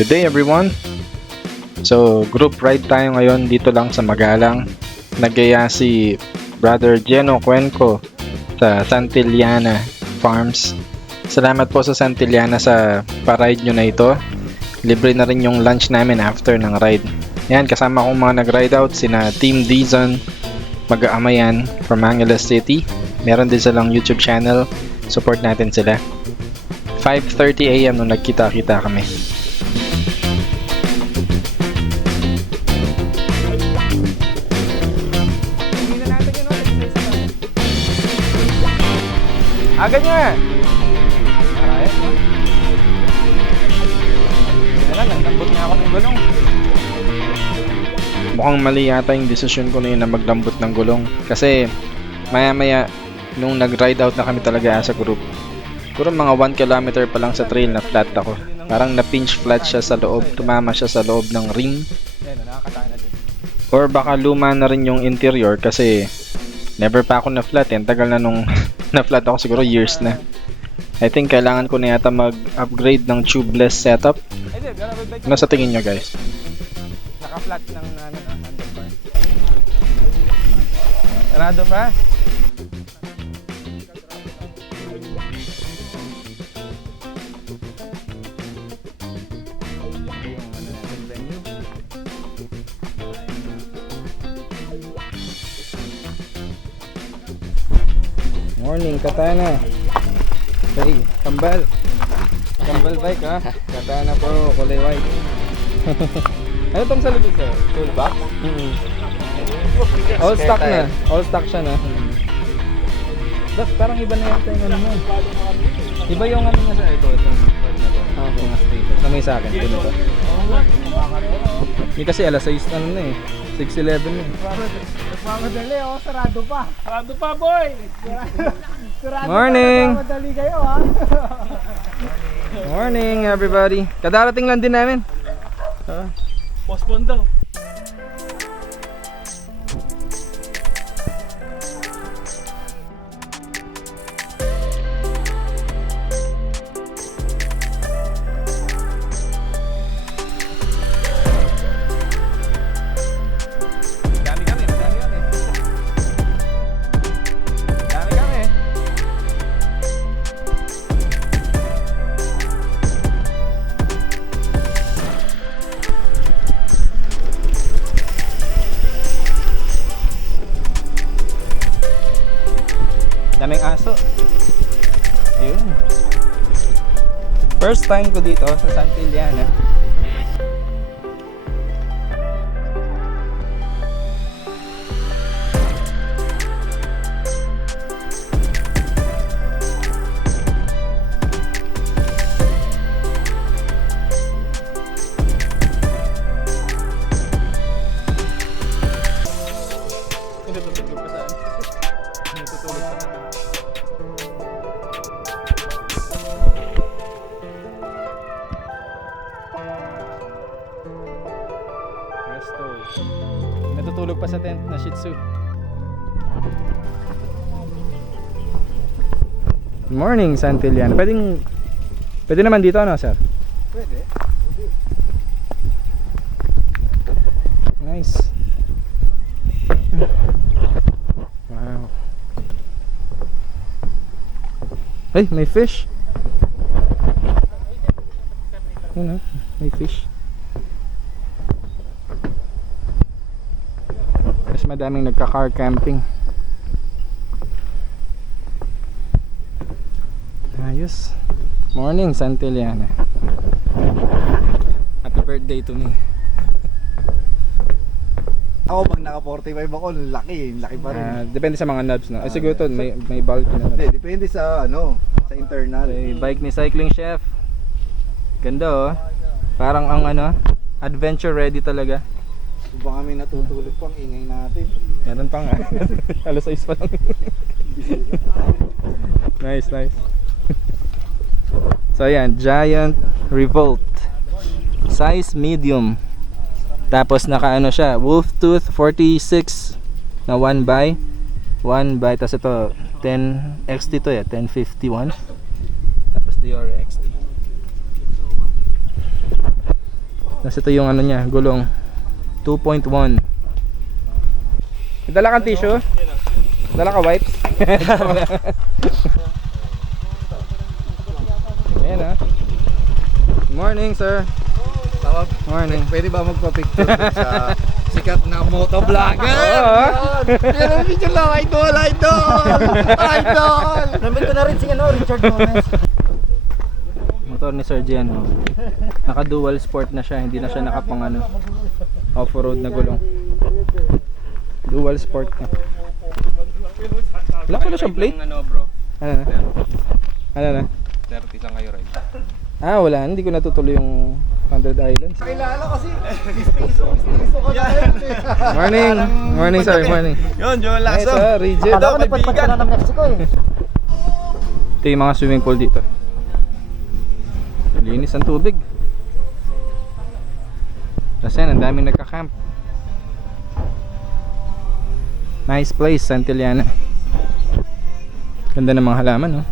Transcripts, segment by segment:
Good day everyone! So group ride tayo ngayon dito lang sa Magalang. Nagaya si Brother Geno Cuenco sa Santillana Farms. Salamat po sa Santillana sa pa-ride nyo na ito. Libre na rin yung lunch namin after ng ride. Yan, kasama kong mga nag-ride out sina Team Dizon, mag-aamayan from Angeles City. Meron din silang YouTube channel. Support natin sila. 5:30 AM nung nagkita-kita kami. Aga niya! Alright. Kaya lang, nagtambot niya ako ng gulong. Mukhang mali yata yung desisyon ko na yun na maglambot ng gulong. Kasi maya-maya, nung nag-ride out na kami talaga as a group, siguro mga 1 kilometer pa lang sa trail na flat ako. Parang na-pinch flat siya sa loob, tumama siya sa loob ng rim. Or baka luma na rin yung interior kasi never pa ako na flat eh. Tagal na nung na flat ako, siguro years na. I think kailangan ko na yata mag-upgrade ng tubeless setup. Ano sa tingin nyo guys? Naka-flat ng handlebar. Sarado pa? Morning, Katana. Hey, kambal. Kambal bike ha. Katana po, kulay white. Ano tong sa likod sa'yo? Toolbox? All stock na. All stock siya na. That's parang iba na yata yung ano mo. Iba yung ano nga sa ito. Itong part na to. Itong status. Na may sa akin. Ito na to. Hindi kasi alas 6 ano na eh. 6:11 na eh. Nagmamadali oh, sarado pa. Sarado pa boy! Sarado Morning! pa, nagmamadali kayo ha. Morning everybody. Kadarating lang din namin. Postpone daw. Daming aso. Ayun. First time ko dito sa Santillana. Natutulog pa saan? Natutulog pa saan? Natutulog pa sa tent na Shih Tzu. Good morning, Santillana. Pwede naman dito ano, sir? Pwede. Nice. Wow. Hey, may fish. Ano? May fish. Mas madaming nagka-car camping. Ayos. Morning, Santillana. Happy birthday to me. Ako pag naka 45 ako, laki pa rin. Depende sa mga knobs na. Siguro to, may bulky na knobs. Depende sa sa internal. Okay, bike ni Cycling Chef. Ganda oh. Parang ang adventure ready talaga. Kung ba kami natutulog pang ingay natin. Meron pa nga. Alas 6 pa lang. Nice. So ayan, Giant Revolt. Size medium. Tapos naka siya, Wolf Tooth 46 na 1x. Tapos ito 10XT to 1051. Tapos Dior XT. Tapos ito yung ano niya, gulong 2.1. Dala kang tissue? Dala ka wipes? Ayan ah. Morning sir. Tawag. Morning. Pwede ba magpa-picture dun sa sikat na motovlogger? Oo. Yan ang video lang, idol, idol! Idol! Namin ko na rin si Richard Gomez. Motor ni Sir Gian, oh. Naka dual sport na siya, hindi na siya nakapang ano, off-road na gulong. Dual sport na. Wala pala siyang plate? Ano bro? Ano na? Ano na? 30 lang kayo ride. Ah, wala. Hindi ko natutuloy yung 100 Islands. Kilala kasi, mistiso ka na yan. Morning! Morning sir, morning. Yun, Joel Hey Lacson. sir, Regis. Kala ko nagpatpat ka na ng Mexico eh. Ito yung mga swimming pool dito. Linis ang tubig. Kasi ang daming nagka-camp. Nice place, Santillana. Ganda ng mga halaman, no?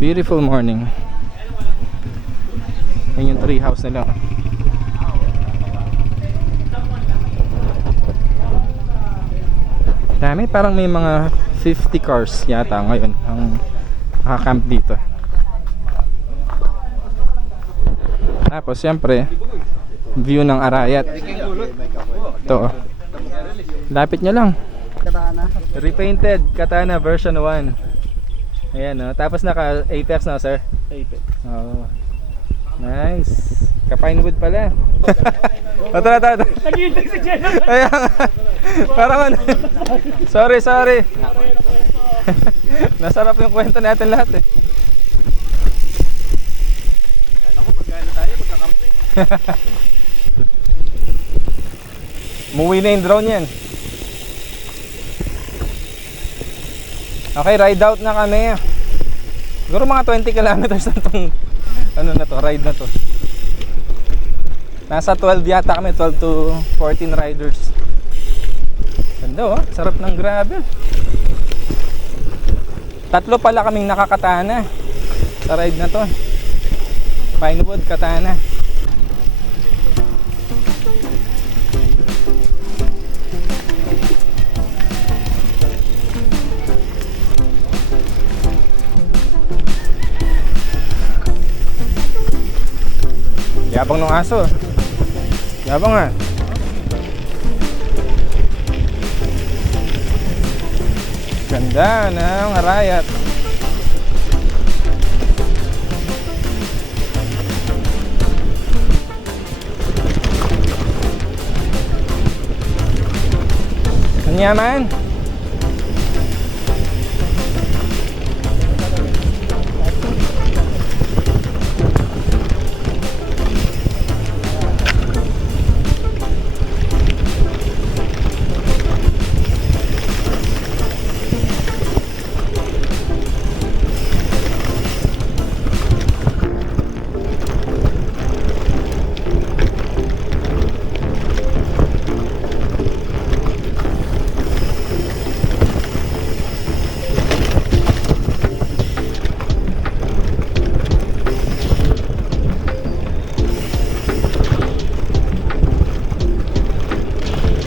Beautiful morning. Yan yung tree house nila. Dami, parang may mga 50 cars yata ngayon ang naka-camp dito. Tapos siyempre view ng Arayat. Ito oh. Lapit nyo lang. Katana. Repainted Katana version 1. Ayan oh. Tapos naka Apex na sir. Apex. Oh. Nice. Ka-pinewood pala. Tara, tara. Nag-iintay si Jenna. Ayan. Parang ano. Sorry. Nasarap yung kwento natin lahat eh. Alam ko, magkano tayo, magkakampi. Muwi na yung drone yan. Okay, ride out na kami. Siguro mga 20 kilometers na itong ano na to, ride na to. Nasa 12 yata kami, 12 to 14 riders. Ganda oh, sarap ng grabe. Tatlo pala kaming nakakatana sa ride na to. Pinewood, Katana. Yabang ng aso. Yabang nga. Ganda ng Arayat. Anyaman.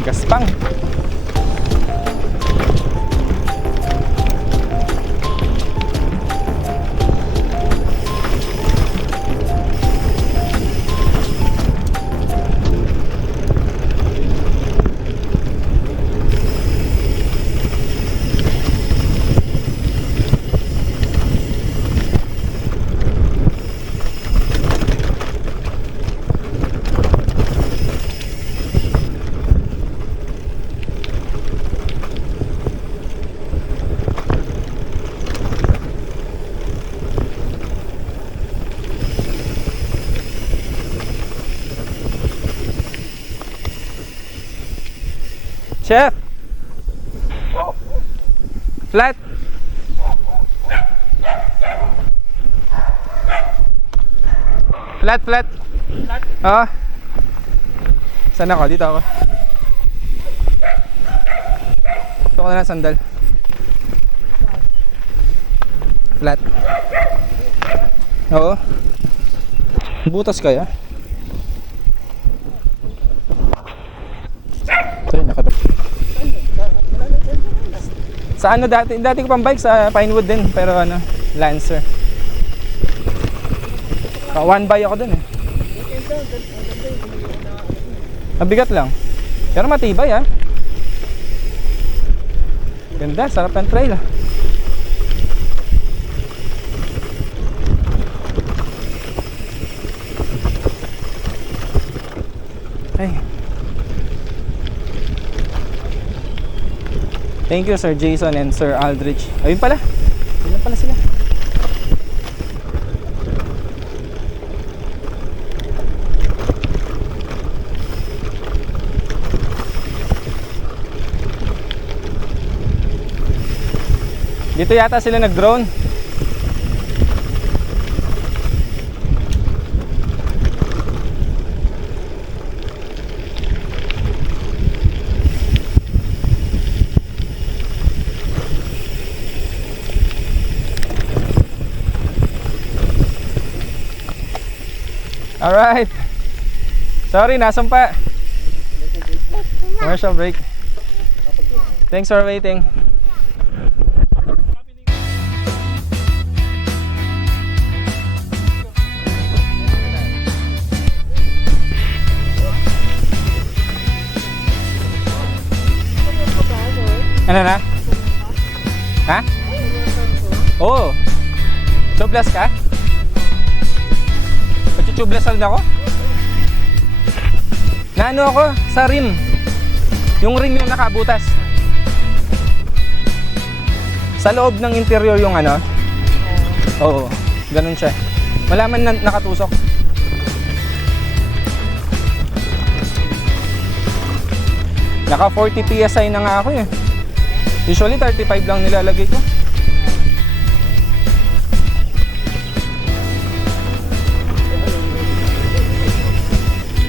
Gaspang. Chef. Flat. Flat. Flat? Oo. Saan ako? Dito ako. Ito ko na lang sandal. Flat. Oo. Butas kaya? Ito rin, nakatap. Sa ano dati ko pang bike sa Pinewood din, pero ano, Lancer. One by ako dun eh. Mabigat lang. Pero matibay ah. Ganda, sarap ng trail ah. Ay. Thank you Sir Jason and Sir Aldrich. Ayun pala. Ayun pala sila. Dito yata sila nag-drone. Alright. Sorry, nasumpa. Commercial break. Thanks for waiting. Ano na? Ha? Oo. Tubeless ka? Tubeless rin ako? Naano ako? Sa rim. Yung rim yung nakabutas. Sa loob ng interior yung ano? Oo. Ganun siya. Malaman na nakatusok. Naka 40 PSI na nga ako eh. Usually 35 lang nilalagay ko.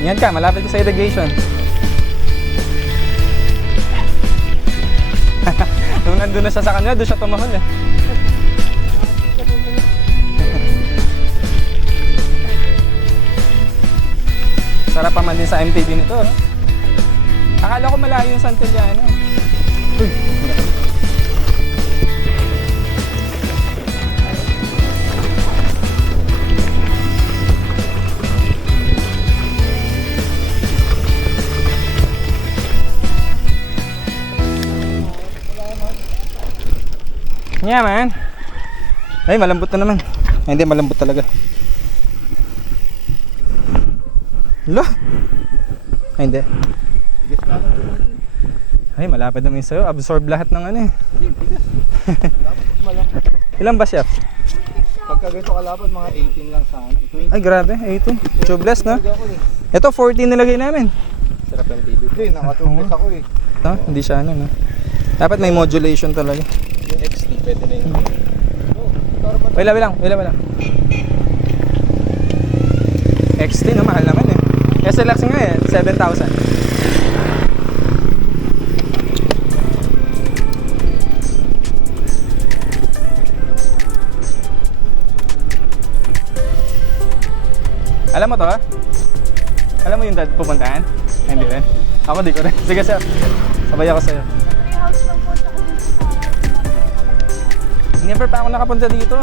Yan ka, malapit ka sa irrigation. Nung nandun na siya sa kanya, doon siya tumahol eh. Sarap pa man din sa MTB nito, no? Akala ko malayo yung Santillana. Uy, yeah man. Ay, malambot na naman. Ay, hindi, malambot talaga. Lo. Ay, hindi. Ay, malapad naman sa'yo. Absorb lahat ng ano eh. Ilan ba chef? Pagka ganito kalapad, mga 18 lang sa akin. Ay, grabe. 18. Tubeless, no? Ito, 14 nilagay namin. Sarap ng TV. Hindi, nakatubos ako eh. No? Hindi siya ano, no? Dapat may modulation talaga. Yung XT, pwede na yun. Wala lang. XT no, mahal naman eh. SLX nga eh, 7,000. Alam mo to ha? Alam mo yung dad pupuntahan? Ay, hindi rin. Ako di ko rin. Sige sir, sabay ako sa'yo. Never pa ako nakapunta dito.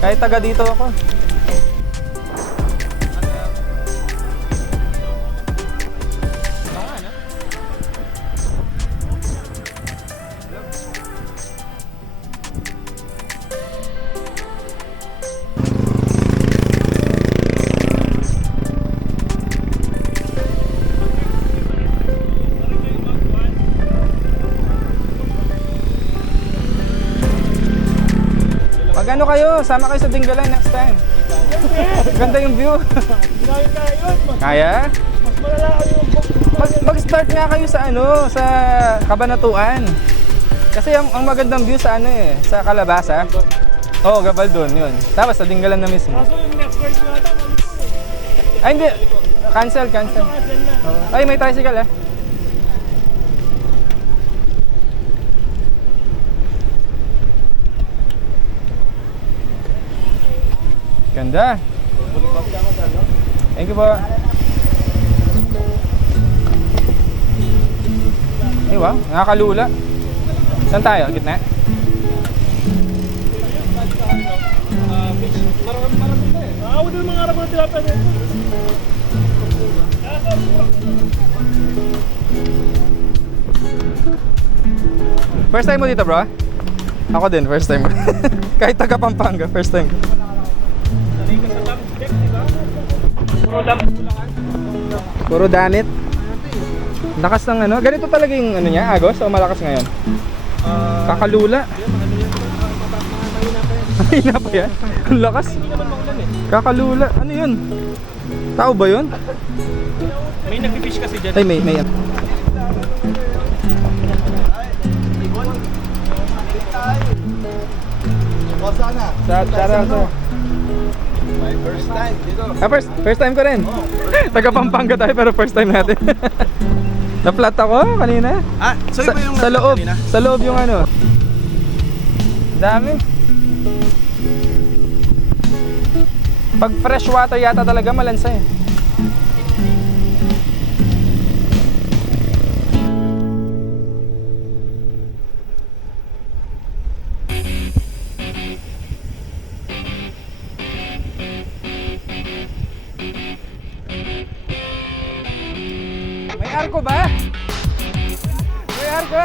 Kahit taga dito ako. Pag ano kayo, sama kayo sa Dinggalan next time. Ganda yung view. Kaya? Mas malala ko yung Mag-start nga kayo sa ano, sa Cabanatuan. Kasi ang magandang view sa ano eh, sa Calabasa. Oo, Gabaldon, yun. Tapos sa Dinggalan na mismo. kaso yung next ride mo ata, Ay hindi, cancel. Oo. Ay, may tricycle eh. Ganda. Thank you po. Ay wow, nakakalula. Saan tayo? Gitna? Ako din mga arabo na tilapia dito. First time mo dito, bro? Ako din, first time. Kahit taga Pampanga, first time. Sanay ka sa lamp deck, di ba? Puro lamp Bulacan. Puro danit. Lakas ng ano. Ganito talaga yung ano niya, agos o malakas ngayon? Kakalula. Mahina pa yan? Ang lakas. Hindi naman maulan eh. Kakalula. Ano yun? Tao ba yun? May nag-fish kasi dyan. Ay, may. Sana. Shout out, sir. My first time dito. First time ko rin. Taga Pampanga tayo pero first time natin. Na-flat ako kanina. Ah, sa'yo ba yung Sa loob. Sa loob yung ano. Dami. Pag fresh water yata talaga malansa eh. May arko ba? May arko?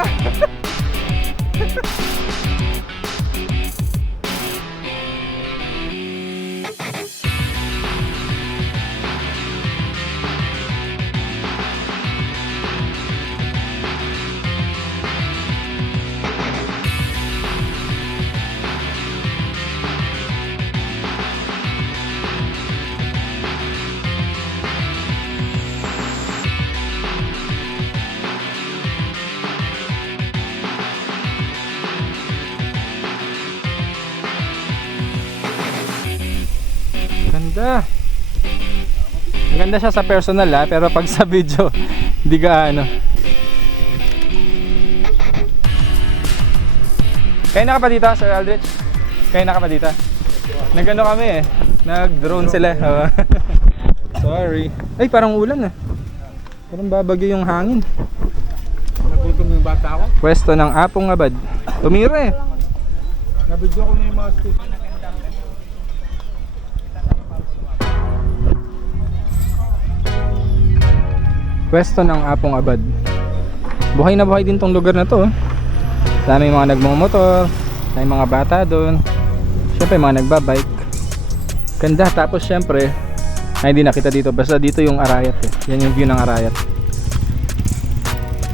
Ganda. Ang ganda siya sa personal ha, pero pag sa video, hindi gaano. Kaya na ka pa dito, Sir Aldrich? Kaya na ka pa dito? Nag-ano kami eh. Nag-drone sila. Sorry. Ay, parang ulan ah. Parang babagyo yung hangin. Nagutom yung bata ako. Pwesto ng Apong Abad. Tumira eh. Nabidyo ko na yung mga student. Pwesto ng Apong Abad. Buhay na buhay din tong lugar na to. Dami mga nagmamotor, may mga bata doon. Siyempre mga nagbabike. Ganda, tapos siyempre ay hindi nakita dito, basta dito yung Arayat eh. Yan yung view ng Arayat.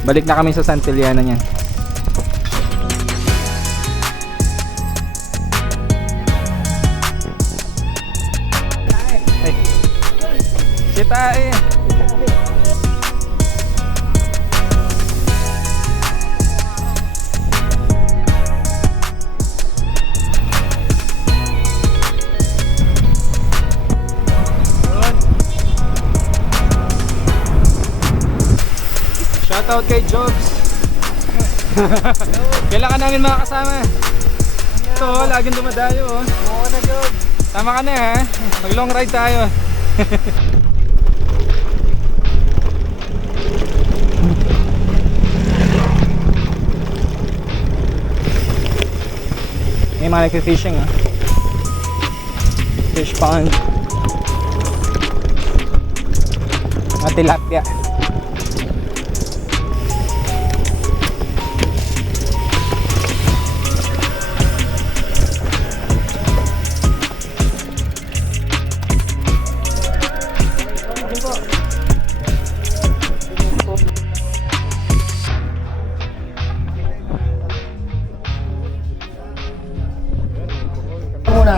Balik na kami sa Santillana niyan. Ay. Si Tae. Shoutout kay Jobs. Kailangan namin makakasama. Ito, laging dumadayo oh. Oo na, Job. Tama ka na ha. Mag long ride tayo. May mga nagfi-fishing ha. Fish pond. Mga tilapia.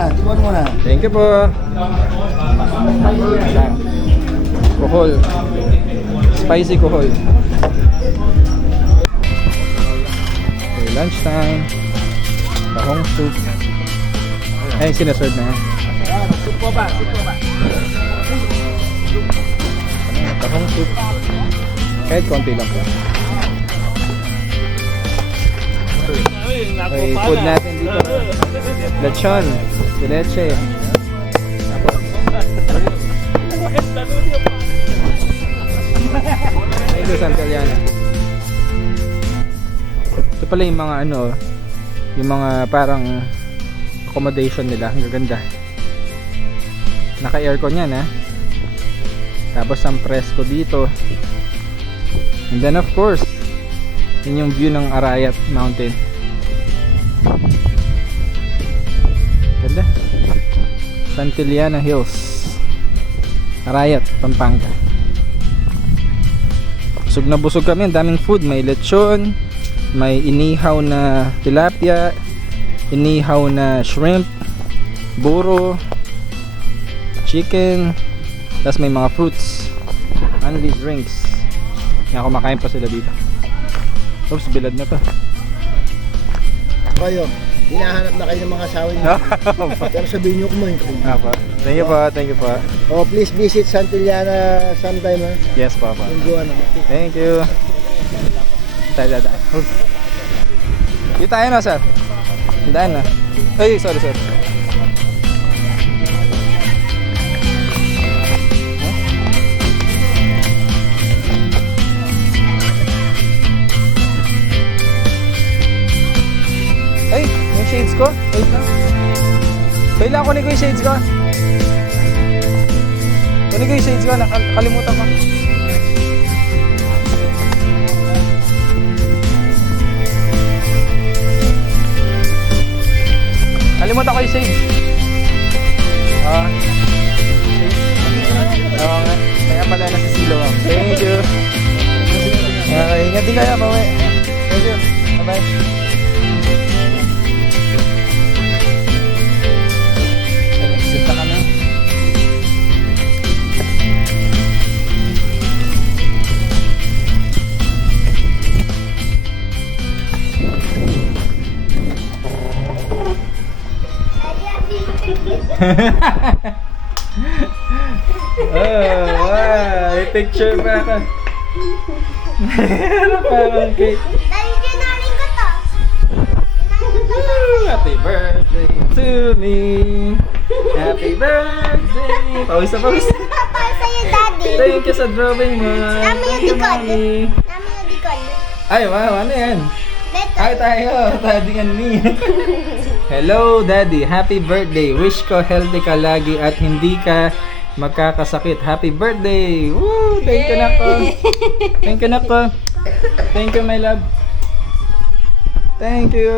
Tikman muna. Thank you po. Kuhol. Spicy kuhol. Okay, lunchtime. Tahong soup. Ay, sinaserve na. Soup po ba? Tahong soup. Kahit konti lang po. Okay, food natin dito. Lechon. Leche. Ako. Thank you, Santillana. Ito pala yung mga ano, yung mga parang accommodation nila. Ang gaganda. Naka-aircon yan, ha. Tapos ang presko dito. And then of course, yun yung view ng Arayat Mountain. Ganda. Santillana Hills, Arayat, Pampanga. Busog na busog kami, ang daming food. May lechon, may inihaw na tilapia, inihaw na shrimp, buro, chicken, tapos may mga fruits, only drinks. Yan, kumakain pa sila dito. Oops, bilad na to. Kayo, hinahanap na kayo ng mga asawa niyo. Pero sabihin niyo kumain kayo. Thank you po, thank you po. Oh, please visit Santillana sometime, ha? Yes, Papa. Enjoy naman. Thank you. Tayo dadaan. Dito tayo na, sir. Daan na. Ay, sorry. Ay, yung shades ko. Wait lang. Wait lang, kunin ko yung shades ko. Kunin ko yung shades ko. Nakalimutan ko. Kalimutan ko yung shades. Oo nga. Kaya pala nasa silo ako. Thank you. Okay, ingat din kayo. Bawi. Thank you. Bye-bye. Exit na kami. May picture pa ako. Ano parang cake? Dahil kinaling ko to. Happy birthday to me. Happy birthday. Pawis na pawis. Para sa'yo, Daddy. Thank you sa drawing mo. Namin Thank you, yung likod. Mommy. Namin yung likod. Ay, wow, ano yan? Beto. Hi tayo, Daddy and me. Hello, Daddy. Happy birthday. Wish ko healthy ka lagi at hindi ka magkakasakit. Happy birthday. Woo! Thank you, nako. Thank you, nako. Thank you, my love. Thank you.